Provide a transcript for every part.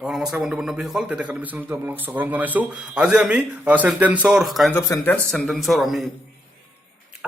নমস্কাৰ বন্ধু বান্ধৱীসকল, TET academy চেনেলটো আপোনালোকক স্বাগতম জনাইছোঁ। আজি আমি চেণ্টেন্সৰ কাইণ্ডছ অফ চেণ্টেন্সৰ আমি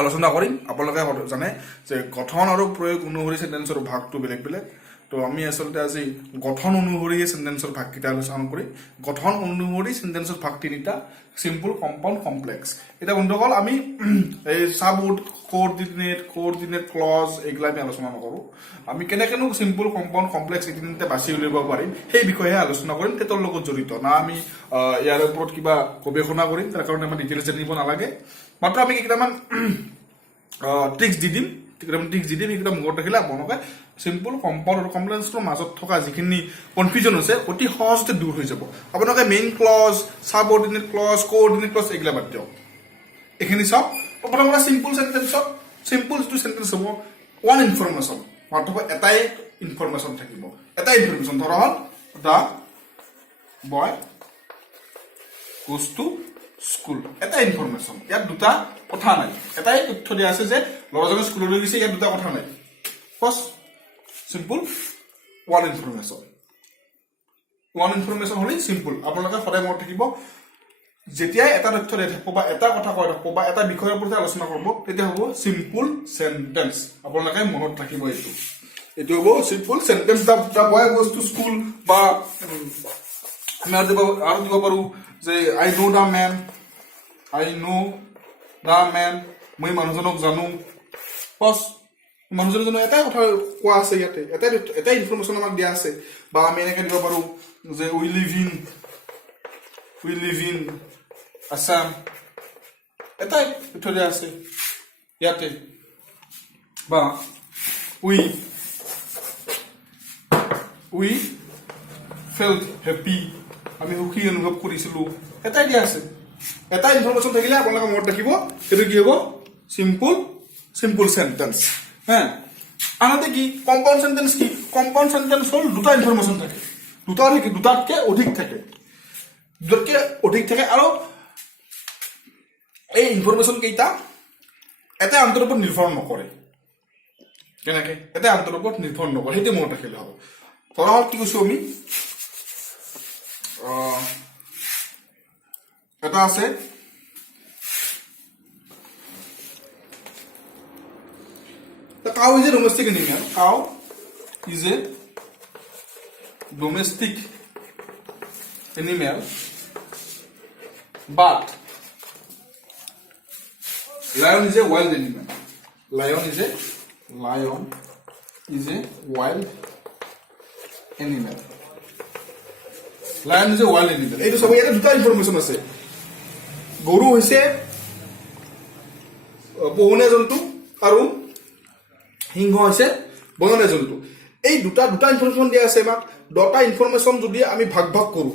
আলোচনা কৰিম। আপোনালোকে জানে যে গঠন আৰু প্ৰয়োগ অনুসৰি চেণ্টেন্সৰ ভাগটো বেলেগ বেলেগ। তো আমি আচলতে আজি গঠন অনুসৰি চেণ্টেন্সৰ ভাগকেইটা আলোচনা কৰিম। গঠন অনুসৰি চেণ্টেন্সৰ ভাগ তিনিটা: চিম্পল, কম্পাউণ্ড, কমপ্লেক্স। এতিয়া বন্ধুসকল, আমি এই সাবৱৰ্ড, কোঅৰ্ডিনেট, ক্লজ এইগিলা আমি আলোচনা নকৰোঁ। আমি কেনেকেনো চিম্পল, কম্পাউণ্ড, কমপ্লেক্স এই তিনিটা বাছি উলিয়াব পাৰিম সেই বিষয়েহে আলোচনা কৰিম। টেটৰ লগত জড়িত না, আমি ইয়াৰ ওপৰত কিবা গৱেষণা কৰিম, তাৰ কাৰণে আমাৰ ডিটেইলছ জানিব নালাগে। মাত্ৰ আমি কেইটামান ট্ৰিক্স দি দিম, সেইকেইটা মনত ৰাখিলে আপোনালোকে চিম্পল, কম্পাউণ্ড আৰু কমপ্লেক্সৰ মাজত থকা যিখিনি কনফিউজন আছে অতি সহজতে দূৰ হৈ যাব। আপোনালোকে main clause, subordinate clause, coordinate clause এইগিলা বাদ দিয়ক, এইখিনি চাওক। প্ৰথম কথা চিম্পল চেণ্টেন্সত, চিম্পল যিটো চেণ্টেন্স হ'ব, ওৱান ইনফৰমেশ্যন, মাত্ৰ এটাই ইনফৰমেশ্যন থাকিব। এটাই ইনফৰমেশ্যন, ধৰা হ'ল the boy goes to school, এটা ইনফৰমেশ্যন। ইয়াত দুটা কথা নাই, এটাই তথ্য দিয়া আছে যে ল'ৰাজনে স্কুললৈ গৈছে, ইয়াত দুটা কথা নাই। First simple, one information. One information হ'লেই চিম্পল। আপোনালোকে সদায় মনত থাকিব, যেতিয়াই এটা তথ্য দিয়া থাকিব বা এটা কথা কৈ থাকিব বা এটা বিষয়ৰ ওপৰত আলোচনা কৰিব, তেতিয়া হ'ব চিম্পল চেণ্টেন্স। আপোনালোকে মনত ৰাখিব এইটো হ'ব simple sentence. The boy goes to school, বা আমি আৰু দিব পাৰোঁ যে আই ন' দ্য মেন, মই মানুহজনক জানো। বছ, মানুহজনে জানো, এটাই কথা কোৱা আছে ইয়াতে, এটাই ইনফৰমেশ্যন আমাক দিয়া আছে। বা আমি এনেকে দিব পাৰোঁ যে উই লিভ ইন আছাম, এটাই তথ্য দিয়া আছে ইয়াতে। বা উই ফেল্ট হেপি, আমি সুখী অনুভৱ কৰিছিলোঁ, এটাই দিয়া আছে। এটা ইনফৰমেশ্যন থাকিলে আপোনালোকে মনত ৰাখিব, সেইটো কি হ'ব? Simple sentence. হা, আনহাতে কি কম্পাউণ্ড চেণ্টেন্স? কি কম্পাউণ্ড চেণ্টেন্স হ'ল দুটা ইনফৰমেশ্যন থাকে, দুটাতকে অধিক থাকে, আৰু এই ইনফৰমেশ্যন কেইটা এটা আনটোৰ ওপৰত নিৰ্ভৰ নকৰে। কেনেকে? এটা আনটোৰ ওপৰত নিৰ্ভৰ নকৰে, সেইটো মনত ৰাখিলে হ'ব। ধৰা হওক, কি কৈছোঁ আমি, এটা আছে cow is a domestic animal. Cow is a domestic animal, but lion is a wild animal. Lion is a wild animal. Lion is a wild animal. এইটো সব ইয়াতে দুটা ইনফৰমেশ্যন আছে। গৰু হৈছে পোহনীয়া জন্তু আৰু সিংহ হৈছে বননীয়া জন্তু। এই দুটা ইনফৰমেশ্যন দিয়া আছে আমাক। দুটা ইনফৰমেশ্যন যদি আমি ভাগ কৰোঁ,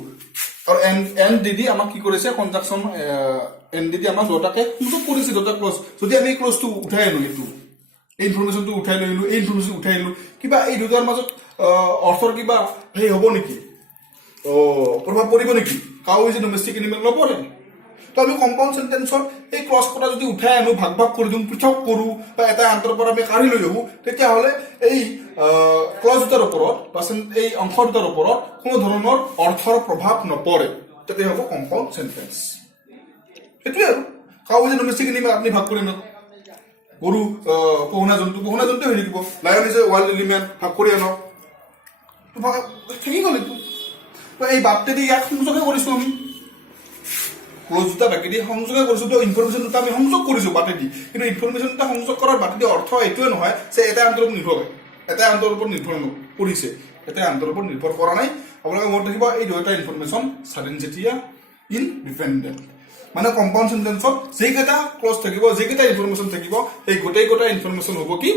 আৰু এন দি আমাক কি কৰিছে, কনজাংচন এন দি আমাক দুটাকে সংযোগ কৰিছে, দুটা ক্লজ। যদি আমি এই ক্লজটো উঠাই আনো, এই ইনফৰমেশ্যনটো উঠাই লৈ আহিলোঁ, এই ইনফৰমেশ্যন উঠাই আহিলোঁ, কিবা এই দুটাৰ মাজত অৰ্থৰ কিবা সেই হ'ব নেকি, প্ৰভাৱ পৰিব নেকি? Cow is a domestic animal নপৰে। তো আমি কম্পাউণ্ড চেণ্টেন্সৰ এই ক্লজ পৰা যদি উঠাই আনো, ভাগ কৰি দিওঁ, পৃথক কৰোঁ, বা এটা আনটোৰ পৰা আমি কাঢ়ি লৈ আহোঁ, তেতিয়াহ'লে এই ক্লজ দুটাৰ ওপৰত বা এই অংশ দুটাৰ ওপৰত কোনো ধৰণৰ অৰ্থৰ প্ৰভাৱ নপৰে। তেতিয়া হ'ব কম্পাউণ্ড চেণ্টেন্স। সেইটোৱে আৰু cow is a domestic animal আপুনি ভাগ কৰি আনক, গৰু পোহনীয়া জন্তু হৈ থাকিব। Lion is a wild animal, ভাগ কৰি আনক, থাকি গ'ল এইটো। তো এই বাপটেদি ইয়াক সংযোগে কৰিছোঁ আমি, ক্লজ দুটা বাকেদি সংযোগে কৰিছোঁ। তো ইনফৰমেশ্যন দুটা আমি সংযোগ কৰিছোঁ বাটেদি, কিন্তু ইনফৰমেশ্যন দুটা সংযোগ কৰাৰ বাটেদি অৰ্থ এইটোৱে নহয় যে এটাই আনটোৰ ওপৰত নিৰ্ভৰ কৰিছে, এটাই আনটোৰ ওপৰত নিৰ্ভৰ কৰা নাই। আপোনালোকে মনত ৰাখিব, এই দুটা ইনফৰমেশ্যন স্বাধীন যেতিয়া ইনডিপেণ্ডেণ্ট। মানে কম্পাউণ্ড চেণ্টেন্সত যিকেইটা ক্লজ থাকিব, যিকেইটা ইনফৰমেশ্যন থাকিব, সেই গোটেইকেইটা ইনফৰমেশ্যন হ'ব কি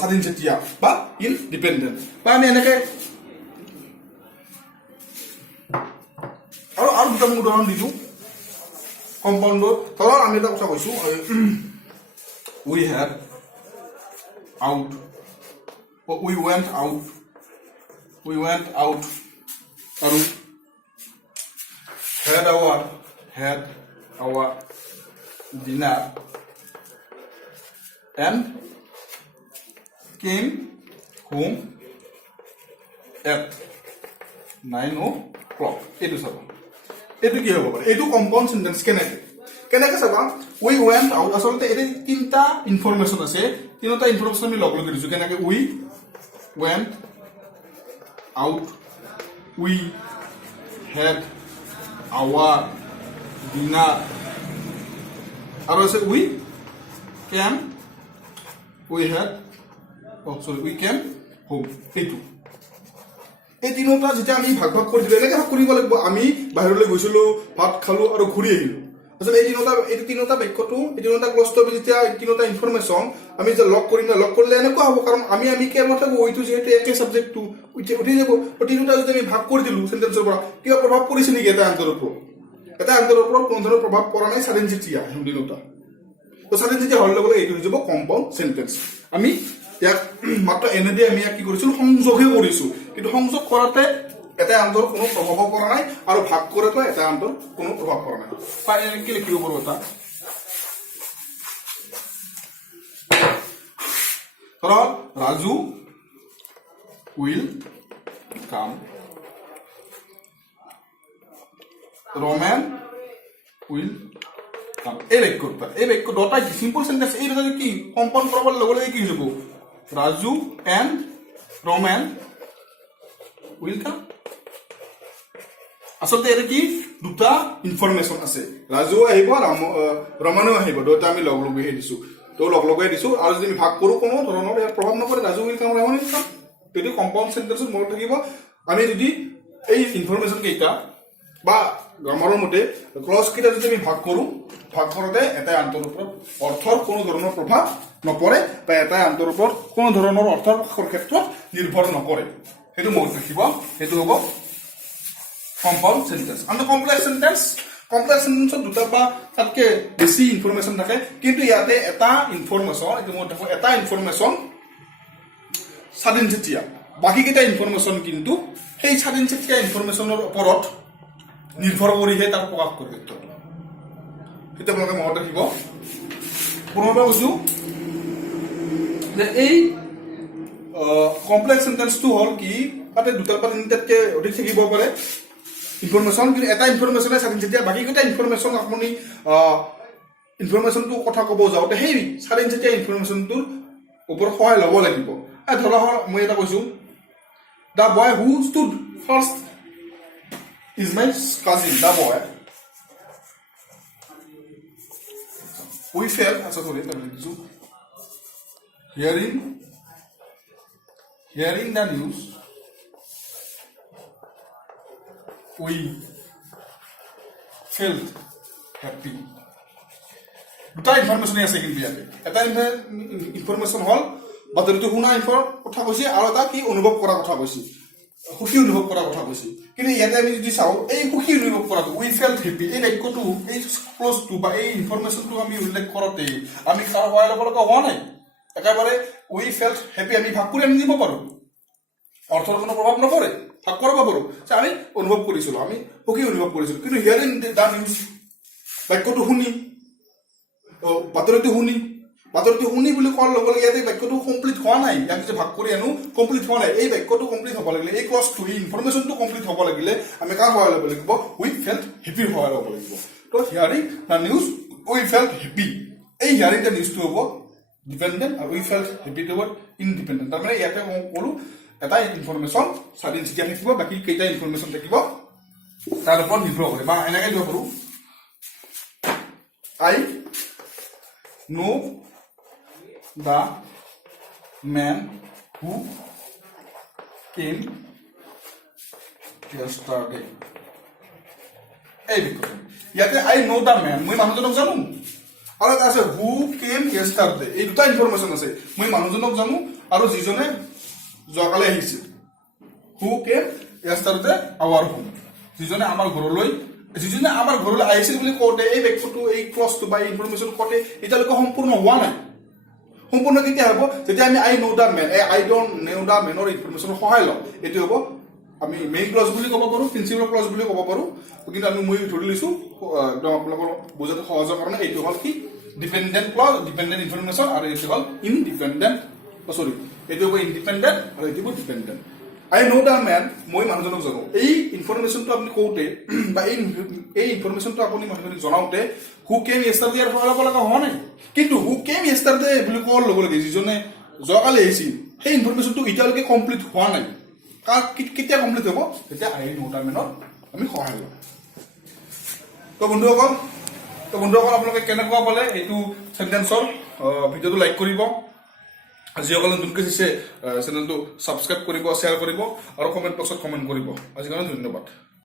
স্বাধীন যেতিয়া বা ইনডিপেণ্ডেণ্ট। বা আমি এনেকে আৰু দুটা মই উদাহৰণ দিছোঁ কম্পাউণ্ডৰ। ধৰক আমি এটা কথা কৈছোঁ, উই ৱেণ্ট আউট, আৰু had our dinner and came home at 9 o'clock এইটো চাবা এইটো কি হ'ব পাৰে এইটো কম্পাউণ্ড সেন্টেন্স কেনেকে চাবা উই ওয়েন্ট আউট আসলতে এটি তিনটা ইনফরমেশন আছে তিনটা ইনফরমেশন আমি লগ লগ দিছো কেনেকে we went out we had our dinner আৰু আছে we came we had we came home এইটো এই তিনটা যেতিয়া আমি ভাগ ভাগ কৰি দিলে এনেকে ভাগ কৰিব লাগিব আমি বাহিৰলৈ গৈছিলো ভাত খালো আৰু ঘূৰি আহিলো আসলে এই তিনটা বাক্যটো এই তিনটা ক্লজটো যেতিয়া এই তিনটা ইনফরমেশন আমি যে লগ কৰিম লগ কৰিলে এনেকুৱা হ'ব কাৰণ আমি কে মতে ওইটো যেহেতু একে সাবজেক্টটো উঠি যাব তিনটা যদি আমি ভাগ কৰি দিলো সেন্টেন্সৰ পৰা কিবা প্ৰভাৱ পৰিছে নেকি এটা আন্তৰৰ ওপৰত কোনো ধৰণৰ প্ৰভাৱ পৰা নাই সাধাৰণ যেতিয়া তিনটা তো সাধাৰণ যেতিয়া হল লগে এইটো হৈ যাব কম্পাউণ্ড সেন্টেন্স আমি ইয়াক মাত্ৰ এনেদি আমি কি কৰিছো সংযোগহে কৰিছো কিন্তু সংযোগ কৰাতে এটা আন্তৰৰ কোনো প্ৰভাৱ পৰা নাই আৰু ভাগ কৰাতে এটা আন্তৰ কোনো প্ৰভাৱ পৰা নাই পাই কি লিখিব পাৰো এটা ধৰা Raju will come Roman will come এই বাক্য দুটা সিম্পল সেন্টেন্স এই দুটা কি কম্পাউণ্ড কৰাৰ লগে লগে কি হ'ব Raju and Roman will come আসলতে এর কি দুটা ইনফরমেশন আছে রাজু আহিব রমানো আহিব দুটা আমি লগ লগাই দিছো তো লগ লগাই দিছো আৰু যদি আমি ভাগ কৰো কোনো ধৰণৰ ইয়াৰ প্ৰভাৱ নপৰে Raju will come Roman will come যদি কম্পাউণ্ড সেন্টেন্সত মনত থাকিব আমি যদি এই ইনফরমেশন কেইটা বা গ্ৰামাৰৰ মতে ক্লজ কেইটা যদি আমি ভাগ কৰোতে এটা আন্তৰ ওপৰত অৰ্থৰ কোনো ধৰণৰ প্ৰভাৱ নপৰে বা এটা আন্তৰ ওপৰত কোনো ধৰণৰ অৰ্থৰ ক্ষেত্ৰত নিৰ্ভৰ নকৰে সেইটো মনত ৰাখিব সেইটো হ'ব কম্পাউণ্ড সেন্টেন্স আৰু কমপ্লেক্স সেন্টেন্সত দুটা বা তাতকে বেছি ইনফৰমেশন থাকে কিন্তু ইয়াতে এটা ইনফৰমেশন এইটো মনত ৰাখিব এটা ইনফৰমেশন স্বাধীন যেতিয়া বাকি কেইটা ইনফৰমেশন কিন্তু সেই স্বাধীন যেতিয়া ইনফৰমেশনৰ ওপৰত নিৰ্ভৰ কৰিহে তাৰ প্ৰকাশ কৰে সেইটো আপোনালোকে মনত ৰাখিব পুনৰবাৰ কৈছো যে এই কমপ্লেক্স সেন্টেন্সটো হল কি তাতে দুটাৰ পৰা তিনিটাতকে অধিক থাকিব পাৰে ইনফৰমেশন কিন্তু এটা ইনফৰমেশনে স্বাধীন যেতিয়া বাকি কেইটা ইনফৰমেশন আপুনি ইনফৰমেশনটো কথা ক'ব যাওঁতে সেই স্বাধীন যেতিয়া ইনফৰমেশনটোৰ ওপৰত সহায় ল'ব লাগিব ধৰা মই এটা কৈছো the boy who stood first is my cousin the boy we felt hearing the news we felt happy দুটা ইনফরমেশন আছে কিন্তু ইয়াতে এটা ইনফরমেশন হল বাতৰিটো শুনা কথা কৈছে আৰু এটা কি অনুভৱ কৰা কথা কৈছে সুখী অনুভৱ কৰা কথা কৈছে কিন্তু ইয়াতে আমি যদি চাওঁ এই সুখী অনুভৱ কৰাটো উই ফেল্ট হেপি এই বাক্যটো এই ক্লজটো বা এই ইনফৰমেশনটো আমি উল্লেখ কৰোতে আমি তাৰ সহায় ল'ব লগা হোৱা নাই একেবাৰে উই ফেল্ট হেপি আমি ভাগ কৰি আমি দিব পাৰো অৰ্থৰ কোনো প্ৰভাৱ নপৰে ভাগ কৰিব পাৰো আমি অনুভৱ কৰিছিলো আমি সুখী অনুভৱ কৰিছিলো কিন্তু হিয়াৰিং দা নিউজ বাক্যটো শুনি বাতৰিটো শুনি বুলি কোৱাৰ লগে লগে ইয়াতে বাক্যটো কমপ্লিট হোৱা নাই ইয়াক যে ভাগ কৰি আনো কমপ্লিট হোৱা নাই এই বাক্যটো কমপ্লিট হ'ব লাগিলে এই ক্লজটো এই ইনফরমেশনটো কমপ্লিট হ'ব লাগিলে আমি কাৰ সহায় ল'ব লাগিব উই ফেল্ট হেপিৰ সহায় ল'ব লাগিব তো hearing the news we felt happy এই হিয়াৰিং দা নিউজটো হ'ব ডিপেন্ডেন্ট আৰু উই ফেল্ট হেপিটো হ'ব ইনডিপেন্ডেন্ট তাৰমানে ইয়াতে ক'লো এটা ইনফৰমেশন স্বাধীন যেতিয়া থাকিব বাকি কেইটা ইনফৰমেশন থাকিব তাৰ ওপৰত নিৰ্ভৰ কৰে বা এনেকৈ দিব পাৰো I know the man who came yesterday. এই বিষয় ইয়াতে I know the man মই মানুহজনক জানো আৰু এটা আছে who came yesterday এই দুটা ইনফৰমেশন আছে মই মানুহজনক জানো আৰু যিজনে যোৱাকালি আহিছিল who came yesterday our home যিজনে আমাৰ ঘৰলৈ আহিছিল বুলি কওঁতে এই বাক্যটো এই ক্লজটো বা ইনফৰমেশন কওঁতে এতিয়ালৈকে সম্পূৰ্ণ হোৱা নাই সম্পূৰ্ণ কেতিয়া হ'ব যেতিয়া আমি I know da man I don't know দা মেনৰ ইনফৰমেশনৰ সহায় লওঁ এইটো হ'ব আমি মেইন ক্লজ বুলি ক'ব পাৰো প্ৰিন্সিপাল ক্লজ বুলি ক'ব পাৰো কিন্তু আমি মই ধৰি লৈছো একদম আপোনালোকৰ বুজাটো সহজৰ কাৰণে এইটো হ'ল কি ডিপেন্ডেন্ট ক্লজ ডিপেন্ডেন্ট ইনফৰমেশন আৰু এইটো হ'ল ইনডিপেন্ডেন্ট এইটো হ'ব ইনডিপেন্ডেন্ট আৰু এইটো হ'ব dependent I know the man, মই মানুহজনক জানো। এই ইনফৰমেশ্যনটো আপুনি কওঁতে বা এই ইনফৰমেশ্যনটো আপুনি মানুহজনক জনাওঁতে হু কেম য়েষ্টাৰডে ইয়াৰ সহায় ল'ব লগা হোৱা নাই। কিন্তু হু কেম য়েষ্টাৰডে বুলি কোৱাৰ লগে লগে যিজনে যোৱাকালি আহিছিল সেই ইনফৰমেশ্যনটো এতিয়ালৈকে কমপ্লিট হোৱা নাই। কেতিয়া কমপ্লিট হ'ব? তেতিয়া আই নো দ্য মেনত আমি সহায় ল'ম। তো বন্ধুসকল আপোনালোকে কেনেকুৱা পালে এইটো চেণ্টেন্সৰ ভিডিঅ'টো লাইক কৰিব, যিসকলে নতুনকৈ চাইছে চেনেলটো ছাবস্ক্ৰাইব কৰিব, শ্বেয়াৰ কৰিব আৰু কমেণ্ট বক্সত কমেণ্ট কৰিব। আজিৰ কাৰণে ধন্যবাদ।